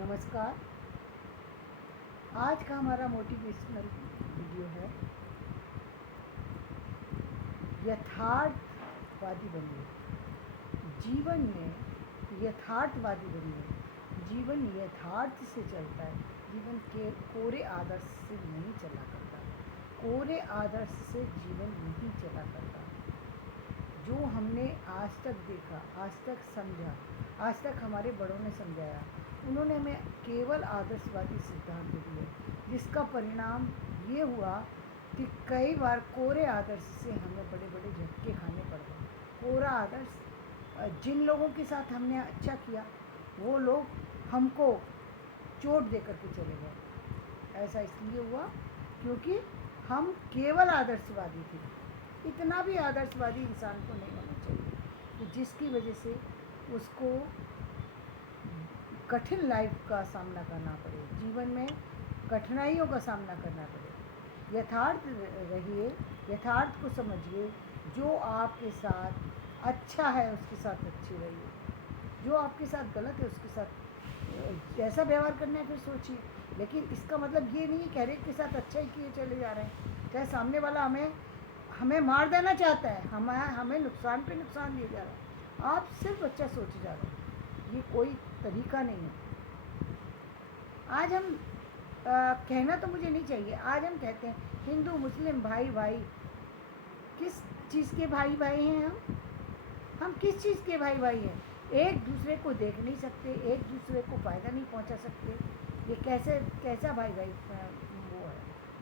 नमस्कार। आज का हमारा मोटिवेशनल वीडियो है यथार्थवादी बनिए। जीवन में यथार्थवादी बनिए। जीवन यथार्थ से चलता है। जीवन के कोरे आदर्श से नहीं चला करता। कोरे आदर्श से जीवन नहीं चला करता। जो हमने आज तक देखा, आज तक समझा, आज तक हमारे बड़ों ने समझाया, उन्होंने हमें केवल आदर्शवादी सिद्धांत दिए, जिसका परिणाम ये हुआ कि कई बार कोरे आदर्श से हमें बड़े बड़े झटके खाने पड़ गए। कोरा आदर्श, जिन लोगों के साथ हमने अच्छा किया वो लोग हमको चोट दे करके चले गए। ऐसा इसलिए हुआ क्योंकि हम केवल आदर्शवादी थे। इतना भी आदर्शवादी इंसान को नहीं होना चाहिए कि जिसकी वजह से उसको कठिन लाइफ का सामना करना पड़े, जीवन में कठिनाइयों का सामना करना पड़े। यथार्थ रहिए, यथार्थ को समझिए। जो आपके साथ अच्छा है उसके साथ अच्छी रहिए, जो आपके साथ गलत है उसके साथ जैसा व्यवहार करना है फिर सोचिए। लेकिन इसका मतलब ये नहीं कि हर एक के साथ अच्छा ही किए चले जा रहे हैं। चाहे सामने वाला हमें मार देना चाहता है, हमें नुकसान पे नुकसान दिए जा रहा है, आप सिर्फ अच्छा सोचे जा रहे हैं, ये कोई तरीका नहीं है। आज हम कहना तो मुझे नहीं चाहिए, आज हम कहते हैं हिंदू मुस्लिम भाई भाई। किस चीज़ के भाई भाई हैं हम किस चीज़ के भाई भाई हैं? एक दूसरे को देख नहीं सकते, एक दूसरे को फ़ायदा नहीं पहुंचा सकते। ये कैसा भाई भाई वो है,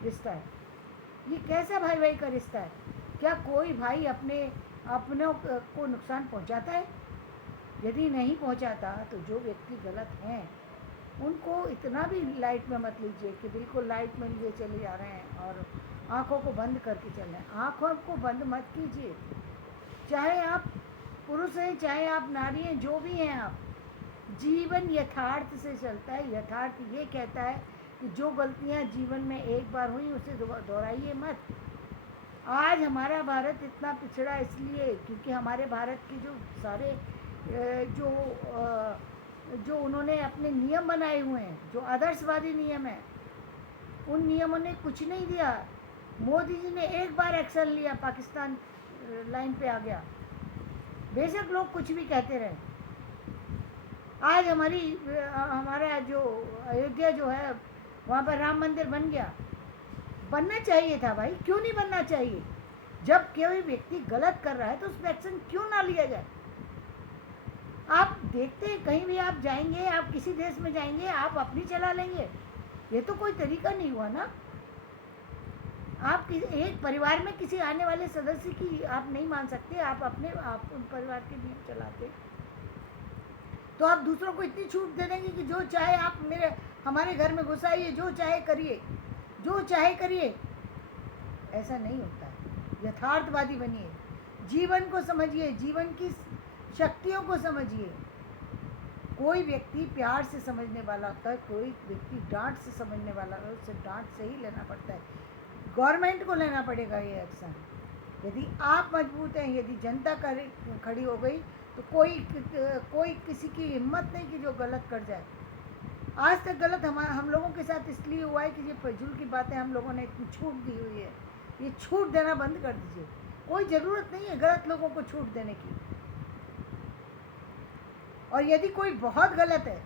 रिश्ता है? ये कैसा भाई भाई का रिश्ता है? क्या कोई भाई अपनों को नुकसान पहुंचाता है? यदि नहीं पहुंचाता तो जो व्यक्ति गलत हैं उनको इतना भी लाइट में मत लीजिए कि बिल्कुल लाइट में लिए चले जा रहे हैं और आँखों को बंद करके चल रहे हैं। आँखों को बंद मत कीजिए। चाहे आप पुरुष हैं, चाहे आप नारी हैं, जो भी हैं आप, जीवन यथार्थ से चलता है। यथार्थ ये कहता है कि जो गलतियाँ जीवन में एक बार हुई उसे दोहराइए मत। आज हमारा भारत इतना पिछड़ा इसलिए क्योंकि हमारे भारत के जो सारे जो उन्होंने अपने नियम बनाए हुए हैं, जो आदर्शवादी नियम हैं, उन नियमों ने कुछ नहीं दिया। मोदी जी ने एक बार एक्शन लिया, पाकिस्तान लाइन पे आ गया। बेशक लोग कुछ भी कहते रहे। आज हमारा जो अयोध्या जो है वहाँ पर राम मंदिर बन गया। बनना चाहिए था भाई, क्यों नहीं बनना चाहिए? जब कोई व्यक्ति गलत कर रहा है तो उस पर एक्शन क्यों ना लिया जाए? आप देखते हैं कहीं भी आप जाएंगे, आप किसी देश में जाएंगे, आप अपनी चला लेंगे, ये तो कोई तरीका नहीं हुआ ना। आप एक परिवार में किसी आने वाले सदस्य की आप नहीं मान सकते, आप उन परिवार के नियम चलाते, तो आप दूसरों को इतनी छूट दे देंगे कि जो चाहे आप हमारे घर में घुसाइए, जो चाहे करिए, जो चाहे करिए। ऐसा नहीं होता है। यथार्थवादी बनिए, जीवन को समझिए, जीवन की शक्तियों को समझिए। कोई व्यक्ति प्यार से समझने वाला होता है, कोई व्यक्ति डांट से समझने वाला होता है, उससे डांट से ही लेना पड़ता है। गवर्नमेंट को लेना पड़ेगा ये एक्शन। यदि आप मजबूत हैं, यदि जनता खड़ी हो गई तो कोई किसी की हिम्मत नहीं कि जो गलत कर जाए। आज तक गलत हम लोगों के साथ इसलिए हुआ है कि ये फजूल की बातें हम लोगों ने इतनी छूट दी हुई है। ये छूट देना बंद कर दीजिए। कोई ज़रूरत नहीं है गलत लोगों को छूट देने की। और यदि कोई बहुत गलत है,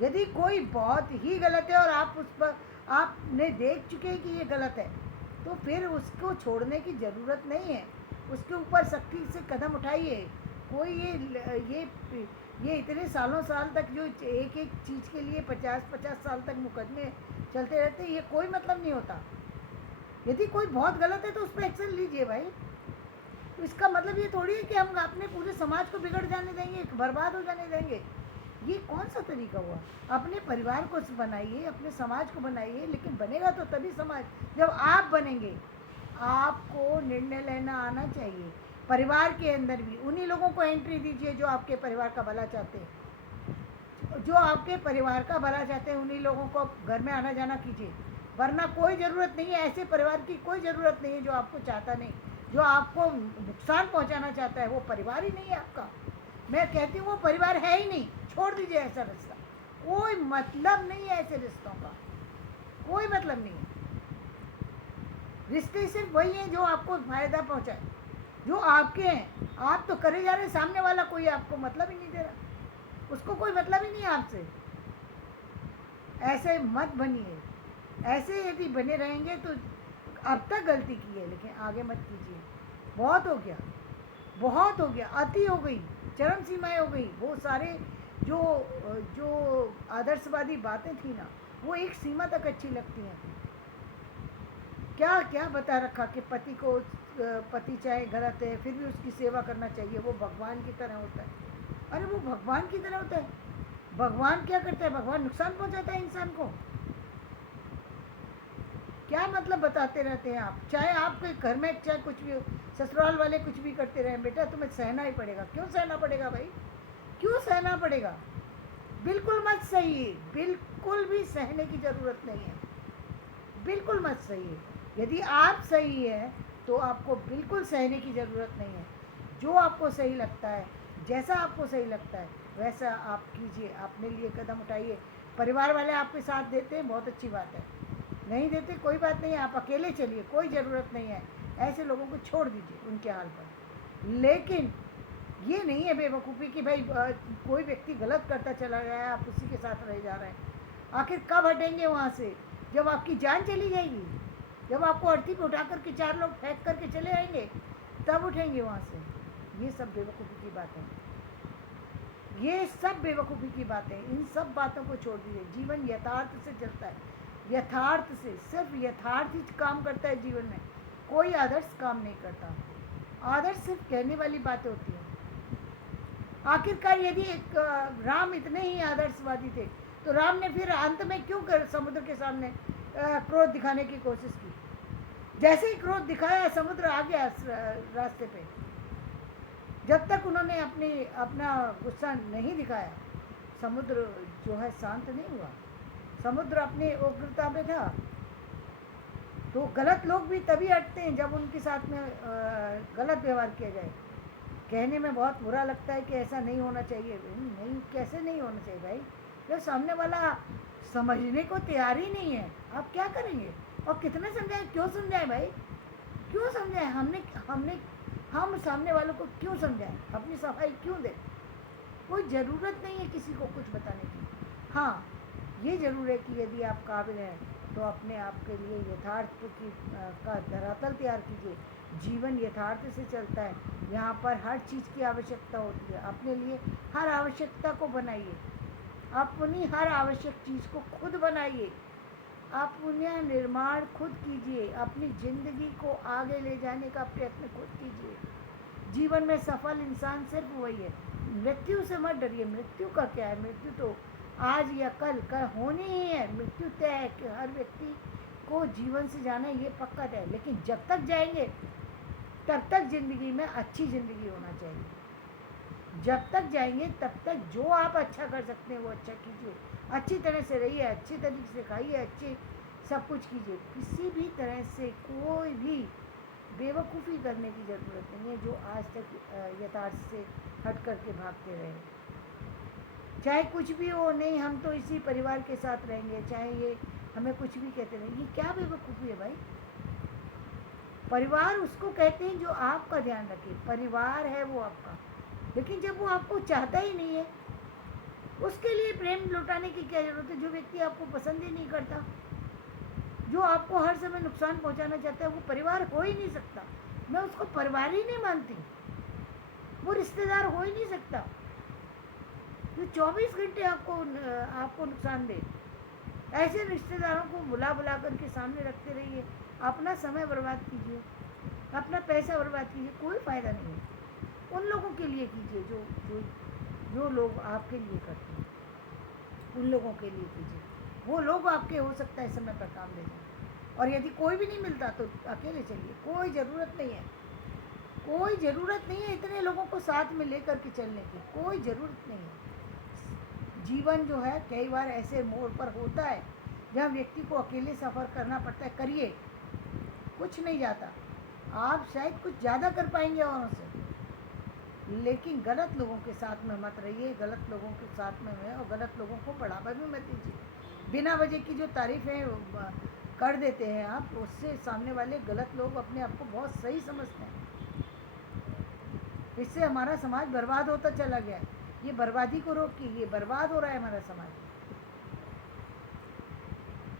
यदि कोई बहुत ही गलत है और आप उस पर आपने देख चुके हैं कि ये गलत है, तो फिर उसको छोड़ने की ज़रूरत नहीं है। उसके ऊपर सख्ती से कदम उठाइए। कोई ये इतने सालों साल तक जो एक एक चीज़ के लिए 50-50 साल तक मुकदमे चलते रहते हैं, ये कोई मतलब नहीं होता। यदि कोई बहुत गलत है तो उस पर एक्शन लीजिए भाई। तो इसका मतलब ये थोड़ी है कि हम अपने पूरे समाज को बिगड़ जाने देंगे, बर्बाद हो जाने देंगे। ये कौन सा तरीका हुआ? अपने परिवार को बनाइए, अपने समाज को बनाइए, लेकिन बनेगा तो तभी समाज जब आप बनेंगे। आपको निर्णय लेना आना चाहिए। परिवार के अंदर भी उन्हीं लोगों को एंट्री दीजिए जो आपके परिवार का भला चाहते हैं। जो आपके परिवार का भला चाहते हैं उन्हीं लोगों को घर में आना जाना कीजिए, वरना कोई ज़रूरत नहीं है। ऐसे परिवार की कोई ज़रूरत नहीं है जो आपको चाहता नहीं, जो आपको नुकसान पहुंचाना चाहता है। वो परिवार ही नहीं है आपका। मैं कहती हूँ वो परिवार है ही नहीं। छोड़ दीजिए ऐसा रिश्ता। कोई मतलब नहीं है ऐसे रिश्तों का, कोई मतलब नहीं है। रिश्ते सिर्फ वही हैं जो आपको फायदा पहुंचाए, जो आपके हैं। आप तो करे जा रहे, सामने वाला कोई आपको मतलब ही नहीं दे रहा, उसको कोई मतलब ही नहीं है आपसे। ऐसे मत बनिए। ऐसे यदि बने रहेंगे तो अब तक गलती की है, लेकिन आगे मत कीजिए। बहुत हो गया, बहुत हो गया, अति हो गई, चरम सीमाएं हो गई। वो सारे जो जो आदर्शवादी बातें थी ना, वो एक सीमा तक अच्छी लगती हैं। क्या क्या बता रखा कि पति चाहे गलत है फिर भी उसकी सेवा करना चाहिए, वो भगवान की तरह होता है। अरे वो भगवान की तरह होता है? भगवान क्या करता है? भगवान नुकसान पहुंचाता है इंसान को। क्या मतलब बताते रहते हैं आप? चाहे आपके घर में चाहे कुछ भी हो, ससुराल वाले कुछ भी करते रहे, बेटा तुम्हें सहना ही पड़ेगा। क्यों सहना पड़ेगा भाई? क्यों सहना पड़ेगा? बिल्कुल मत सहिए, बिल्कुल भी सहने की ज़रूरत नहीं है, बिल्कुल मत सहिए। यदि आप सही है तो आपको बिल्कुल सहने की ज़रूरत नहीं है। जो आपको सही लगता है, जैसा आपको सही लगता है वैसा आप कीजिए, अपने लिए कदम उठाइए। परिवार वाले आपके साथ देते हैं, बहुत अच्छी बात है। नहीं देते, कोई बात नहीं, आप अकेले चलिए, कोई ज़रूरत नहीं है। ऐसे लोगों को छोड़ दीजिए उनके हाल पर। लेकिन ये नहीं है बेवकूफ़ी कि भाई कोई व्यक्ति गलत करता चला गया है, आप उसी के साथ रह जा रहे हैं। आखिर कब हटेंगे वहाँ से? जब आपकी जान चली जाएगी, जब आपको अर्थी पे उठा करके 4 लोग फेंक करके चले आएंगे, तब उठेंगे वहाँ से। ये सब बेवकूफ़ी की बातें हैं, ये सब बेवकूफ़ी की बातें। इन सब बातों को छोड़ दीजिए। जीवन यथार्थ से चलता है, यथार्थ से, सिर्फ यथार्थ ही काम करता है जीवन में, कोई आदर्श काम नहीं करता। आदर्श सिर्फ कहने वाली बातें होती हैं। आखिरकार यदि एक राम इतने ही आदर्शवादी थे तो राम ने फिर अंत में क्यों समुद्र के सामने क्रोध दिखाने की कोशिश की? जैसे ही क्रोध दिखाया, समुद्र आ गया रास्ते पे। जब तक उन्होंने अपना गुस्सा नहीं दिखाया, समुद्र जो है शांत नहीं हुआ। समुद्र अपनी उग्रता में था। तो गलत लोग भी तभी हटते हैं जब उनके साथ में गलत व्यवहार किया जाए। कहने में बहुत बुरा लगता है कि ऐसा नहीं होना चाहिए। नहीं, कैसे नहीं होना चाहिए भाई? जब सामने वाला समझने को तैयार ही नहीं है, आप क्या करेंगे? और कितने समझाएं? क्यों समझाएं भाई? क्यों समझाएं? हम सामने वालों को क्यों समझाएं? अपनी सफाई क्यों दें? कोई ज़रूरत नहीं है किसी को कुछ बताने की। हाँ, ये ज़रूर है कि यदि आप काबिल हैं तो अपने आप के लिए यथार्थ का धरातल तैयार कीजिए। जीवन यथार्थ से चलता है, यहाँ पर हर चीज़ की आवश्यकता होती है। अपने लिए हर आवश्यकता को बनाइए, अपनी हर आवश्यक चीज़ को खुद बनाइए, अपना निर्माण खुद कीजिए, अपनी ज़िंदगी को आगे ले जाने का प्रयत्न खुद कीजिए। जीवन में सफल इंसान सिर्फ वही है। मृत्यु से मत डरिए। मृत्यु का क्या है? मृत्यु तो आज या कल होनी ही है। मृत्यु तय है कि हर व्यक्ति को जीवन से जाना है, ये पक्का तय है। लेकिन जब तक जाएंगे तब तक ज़िंदगी में अच्छी ज़िंदगी होना चाहिए। जब तक जाएंगे तब तक जो आप अच्छा कर सकते हैं वो अच्छा कीजिए। अच्छी तरह से रहिए, अच्छी तरीके से खाइए, अच्छे सब कुछ कीजिए। किसी भी तरह से कोई भी बेवकूफ़ी करने की ज़रूरत नहीं है जो आज तक यथार्थ से हट करके भागते रहे। चाहे कुछ भी हो, नहीं हम तो इसी परिवार के साथ रहेंगे, चाहे ये हमें कुछ भी कहते रहे, ये क्या बेवकूफ़ी है भाई? परिवार उसको कहते हैं जो आपका ध्यान रखे। परिवार है वो आपका। लेकिन जब वो आपको चाहता ही नहीं है, उसके लिए प्रेम लुटाने की क्या ज़रूरत है? जो व्यक्ति आपको पसंद ही नहीं करता, जो आपको हर समय नुकसान पहुंचाना चाहता है, वो परिवार हो ही नहीं सकता। मैं उसको परिवार ही नहीं मानती, वो रिश्तेदार हो ही नहीं सकता। जो 24 घंटे आपको नुकसान दे, ऐसे रिश्तेदारों को बुला बुला करके सामने रखते रहिए। अपना समय बर्बाद कीजिए, अपना पैसा बर्बाद कीजिए, कोई फ़ायदा नहीं है। उन लोगों के लिए कीजिए जो जो जो लोग आपके लिए करते हैं, उन लोगों के लिए कीजिए। वो लोग आपके हो सकता है समय पर काम दे जाए। और यदि कोई भी नहीं मिलता तो अकेले चलिए, कोई ज़रूरत नहीं है। कोई ज़रूरत नहीं है इतने लोगों को साथ में लेकर के चलने की, कोई ज़रूरत नहीं है। जीवन जो है कई बार ऐसे मोड़ पर होता है जहाँ व्यक्ति को अकेले सफ़र करना पड़ता है। करिए, कुछ नहीं जाता। आप शायद कुछ ज़्यादा कर पाएंगे औरों से। लेकिन गलत लोगों के साथ में मत रहिए, गलत लोगों के साथ में है, और गलत लोगों को बढ़ावा भी मत दीजिए। बिना वजह की जो तारीफ़ें कर देते हैं आप, उससे सामने वाले गलत लोग अपने आप को बहुत सही समझते हैं। इससे हमारा समाज बर्बाद होता चला गया है। ये बर्बादी को रोकिए, ये बर्बाद हो रहा है हमारा समाज।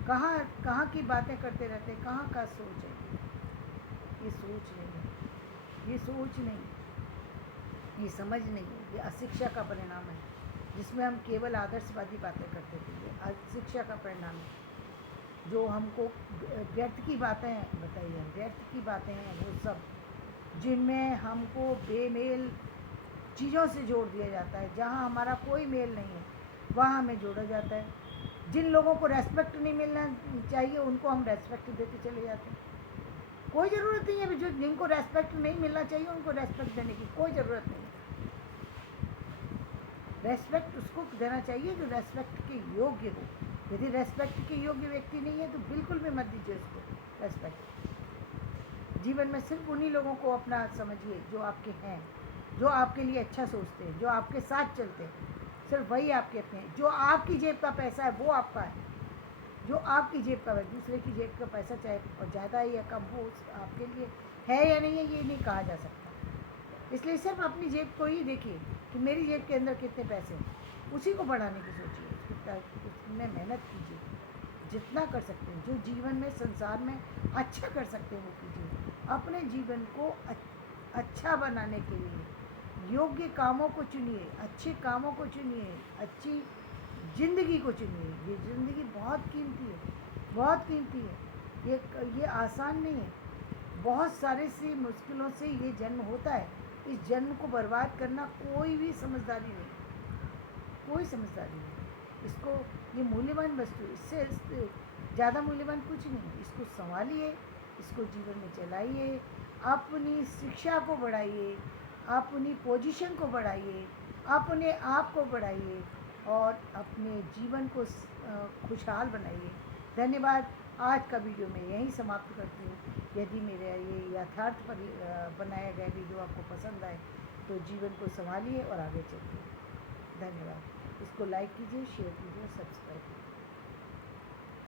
कहाँ कहाँ की बातें करते रहते हैं, कहाँ का सोच है। ये सोच नहीं है, ये सोच नहीं, ये समझ नहीं है, ये अशिक्षा का परिणाम है। जिसमें हम केवल आदर्शवादी बातें करते थे, ये अशिक्षा का परिणाम है। जो हमको व्यर्थ की बातें बताइए, व्यर्थ की बातें हैं वो सब, जिनमें हमको बेमेल चीज़ों से जोड़ दिया जाता है। जहाँ हमारा कोई मेल नहीं है वहाँ हमें जोड़ा जाता है। जिन लोगों को रेस्पेक्ट नहीं मिलना चाहिए उनको हम रेस्पेक्ट देते चले जाते हैं। कोई ज़रूरत नहीं है, जो जिनको रेस्पेक्ट नहीं मिलना चाहिए उनको रेस्पेक्ट देने की कोई ज़रूरत नहीं है। रेस्पेक्ट उसको देना चाहिए जो रेस्पेक्ट के योग्य हो। यदि रेस्पेक्ट के योग्य व्यक्ति नहीं है तो बिल्कुल भी मत दीजिए उसको रेस्पेक्ट। जीवन में सिर्फ उन्हीं लोगों को अपना समझिए जो आपके हैं, जो आपके लिए अच्छा सोचते हैं, जो आपके साथ चलते हैं, सिर्फ वही आपके अपने हैं। जो आपकी जेब का पैसा है वो आपका है, जो आपकी जेब का है। दूसरे की जेब का पैसा चाहे ज़्यादा है या कम हो, आपके लिए है या नहीं है ये नहीं कहा जा सकता। इसलिए सिर्फ अपनी जेब को ही देखिए कि मेरी जेब के अंदर कितने पैसे हैं, उसी को बढ़ाने की सोचिए, उसमें मेहनत कीजिए जितना कर सकते हैं। जो जीवन में संसार में अच्छा कर सकते हैं वो कीजिए। अपने जीवन को अच्छा बनाने के लिए योग्य कामों को चुनिए, अच्छे कामों को चुनिए, अच्छी ज़िंदगी को चुनिए। ये ज़िंदगी बहुत कीमती है, बहुत कीमती है। ये आसान नहीं है। बहुत सारे सी मुश्किलों से ये जन्म होता है। इस जन्म को बर्बाद करना कोई भी समझदारी नहीं, कोई समझदारी नहीं। इसको, ये मूल्यवान वस्तु, इससे ज़्यादा मूल्यवान कुछ नहीं है। इसको संभालिए, इसको जीवन में चलाइए, अपनी शिक्षा को बढ़ाइए, अपनी पोजीशन को बढ़ाइए, अपने आप को बढ़ाइए और अपने जीवन को खुशहाल बनाइए। धन्यवाद। आज का वीडियो मैं यहीं समाप्त करती हूँ। यदि मेरा ये यथार्थ पर बनाया गया वीडियो आपको पसंद आए तो जीवन को संभालिए और आगे चलिए। धन्यवाद। इसको लाइक कीजिए, शेयर कीजिए, सब्सक्राइब कीजिए।